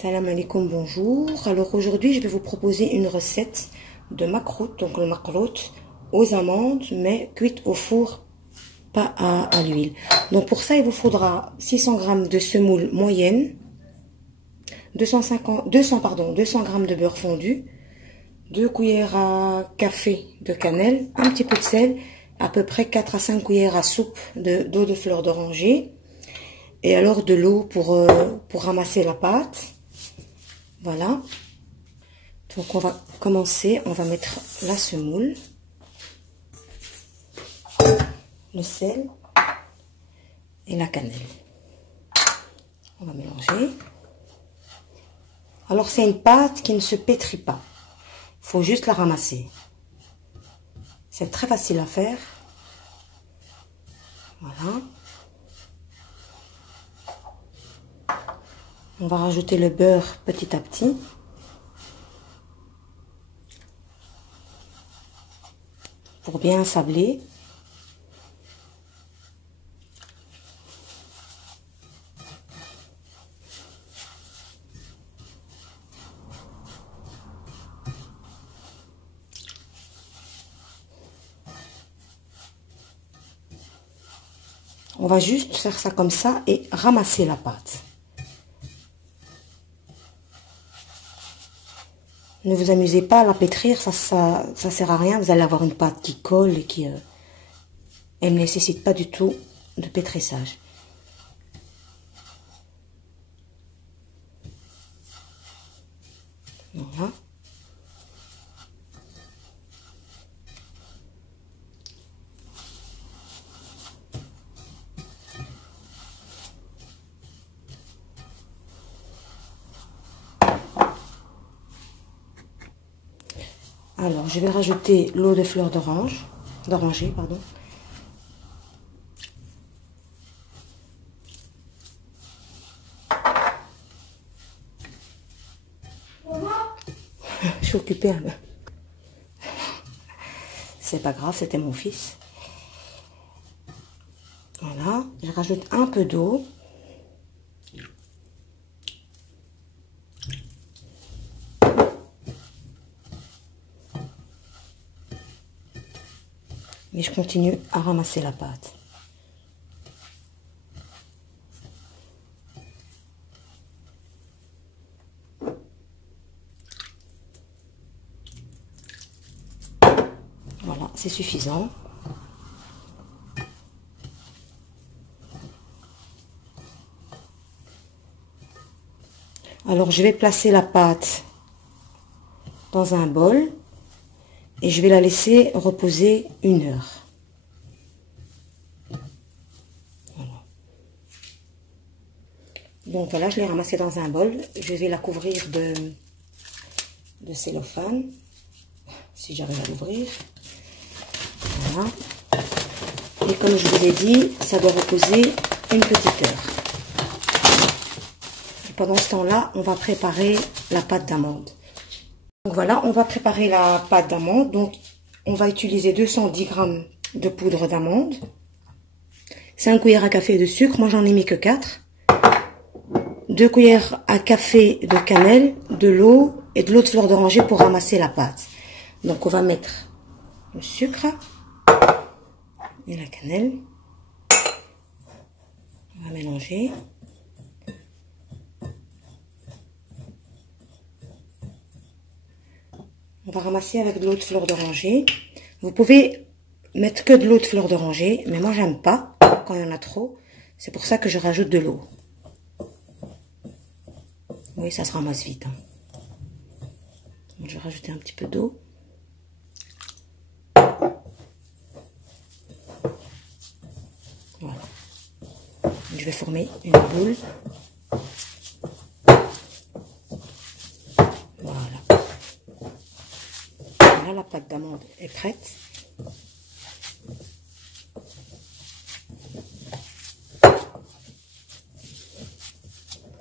Salam alaikum, bonjour. Alors aujourd'hui, je vais vous proposer une recette de makrout, donc le makrout aux amandes, mais cuite au four, pas à l'huile. Donc pour ça, il vous faudra 600 g de semoule moyenne, 200 g de beurre fondu, 2 cuillères à café de cannelle, un petit peu de sel, à peu près 4 à 5 cuillères à soupe d'eau de fleur d'oranger, et alors de l'eau pour ramasser la pâte. Voilà. Donc on va commencer, on va mettre la semoule, le sel et la cannelle. On va mélanger. Alors c'est une pâte qui ne se pétrit pas. Il faut juste la ramasser. C'est très facile à faire. Voilà. On va rajouter le beurre petit à petit. Pour bien sabler. On va juste faire ça comme ça et ramasser la pâte. Ne vous amusez pas à la pétrir, ça sert à rien. Vous allez avoir une pâte qui colle et qui elle ne nécessite pas du tout de pétrissage. Voilà. Alors, je vais rajouter l'eau de fleur d'oranger, pardon. Je suis occupée. C'est pas grave, c'était mon fils. Voilà, je rajoute un peu d'eau. Et je continue à ramasser la pâte. Voilà, c'est suffisant. Alors, je vais placer la pâte dans un bol et je vais la laisser reposer 1 heure. Voilà. Donc voilà, je l'ai ramassée dans un bol. Je vais la couvrir de cellophane, si j'arrive à l'ouvrir. Voilà. Et comme je vous ai dit, ça doit reposer une petite heure. Et pendant ce temps-là, on va préparer la pâte d'amande. Donc voilà, on va préparer la pâte d'amande. Donc on va utiliser 210 g de poudre d'amande, 5 cuillères à café de sucre, moi j'en ai mis que 4, 2 cuillères à café de cannelle, de l'eau et de l'eau de fleur d'oranger pour ramasser la pâte. Donc on va mettre le sucre et la cannelle. On va mélanger. On va ramasser avec de l'eau de fleur d'oranger. Vous pouvez mettre que de l'eau de fleur d'oranger, mais moi j'aime pas quand il y en a trop. C'est pour ça que je rajoute de l'eau. Oui, ça se ramasse vite. Donc, je vais rajouter un petit peu d'eau. Voilà. Je vais former une boule. Voilà. Là, la pâte d'amande est prête.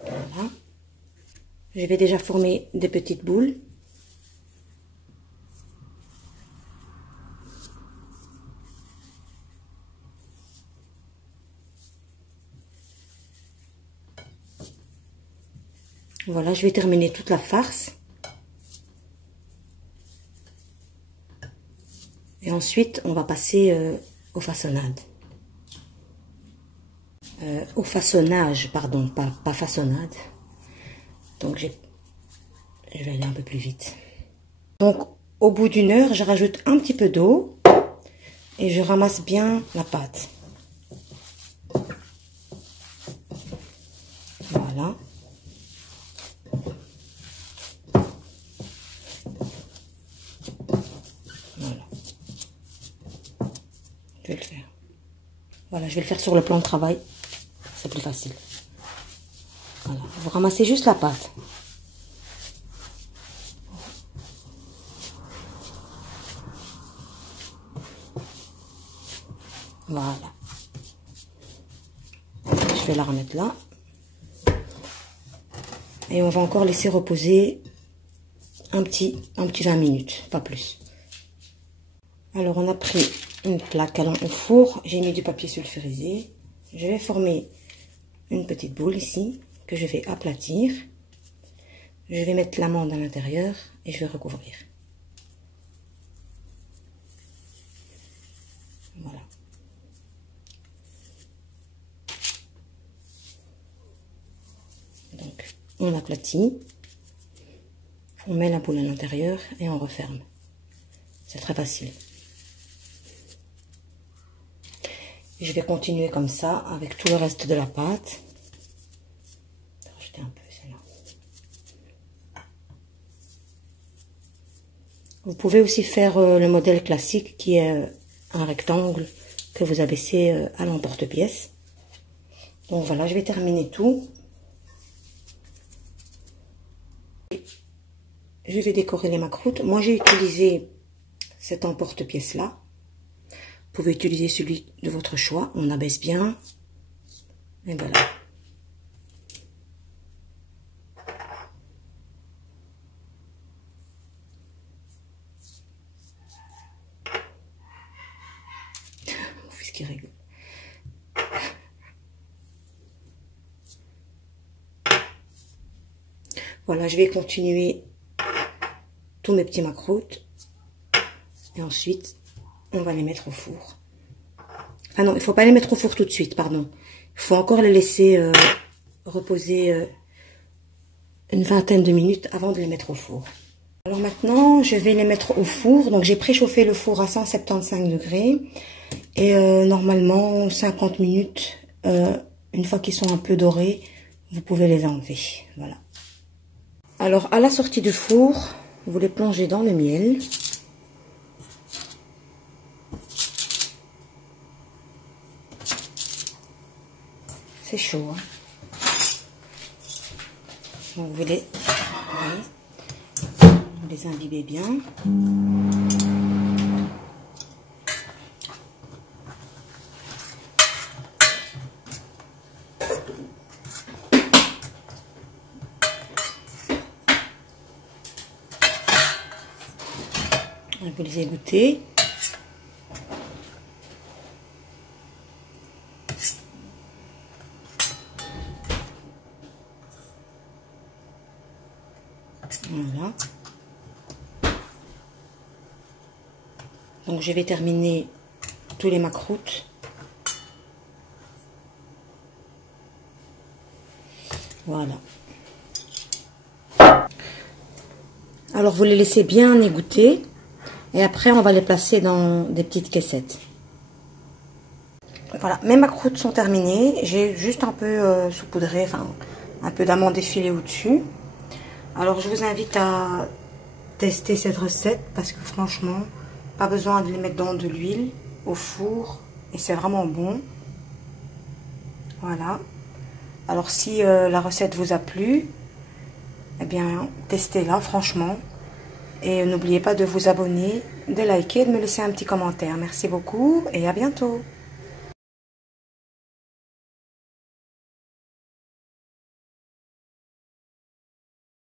Voilà. Je vais déjà former des petites boules. Voilà, je vais terminer toute la farce. Et ensuite, on va passer aux façonnades. Au façonnage, pardon, pas façonnade. Donc, je vais aller un peu plus vite. Donc, au bout d'une heure, je rajoute un petit peu d'eau et je ramasse bien la pâte. Voilà. Voilà. Je vais le faire. Voilà, je vais le faire sur le plan de travail. C'est plus facile. Voilà. Vous ramassez juste la pâte. Voilà. Je vais la remettre là. Et on va encore laisser reposer un petit 20 minutes, pas plus. Alors, on a pris une plaque allant au four. J'ai mis du papier sulfurisé. Je vais former une petite boule ici que je vais aplatir. Je vais mettre l'amande à l'intérieur et je vais recouvrir. Voilà. Donc, on aplatit. On met la boule à l'intérieur et on referme. C'est très facile. Je vais continuer comme ça avec tout le reste de la pâte. Je vais rajouter un peu celle-là. Vous pouvez aussi faire le modèle classique qui est un rectangle que vous abaissez à l'emporte-pièce. Donc voilà, je vais terminer tout. Je vais décorer les macroutes. Moi, j'ai utilisé cet emporte-pièce là. Vous pouvez utiliser celui de votre choix. On abaisse bien. Et voilà. Mon fils qui rigole. Voilà, je vais continuer tous mes petits macroutes. Et ensuite, on va les mettre au four. Ah non, il ne faut pas les mettre au four tout de suite, pardon. Il faut encore les laisser reposer une vingtaine de minutes avant de les mettre au four. Alors maintenant, je vais les mettre au four. Donc j'ai préchauffé le four à 175 degrés. Et normalement, 50 minutes, une fois qu'ils sont un peu dorés, vous pouvez les enlever. Voilà. Alors à la sortie du four, vous les plongez dans le miel. C'est chaud, hein. Donc vous les imbibez bien. Vous les égouttez. Voilà. Donc je vais terminer tous les macroutes. Voilà. Alors vous les laissez bien égoutter et après on va les placer dans des petites caissettes. Voilà, mes macroutes sont terminées. J'ai juste un peu saupoudré, enfin un peu d'amande effilée au-dessus. Alors je vous invite à tester cette recette parce que franchement, pas besoin de les mettre dans de l'huile au four et c'est vraiment bon. Voilà. Alors si la recette vous a plu, eh bien testez-la franchement. Et n'oubliez pas de vous abonner, de liker, de me laisser un petit commentaire. Merci beaucoup et à bientôt.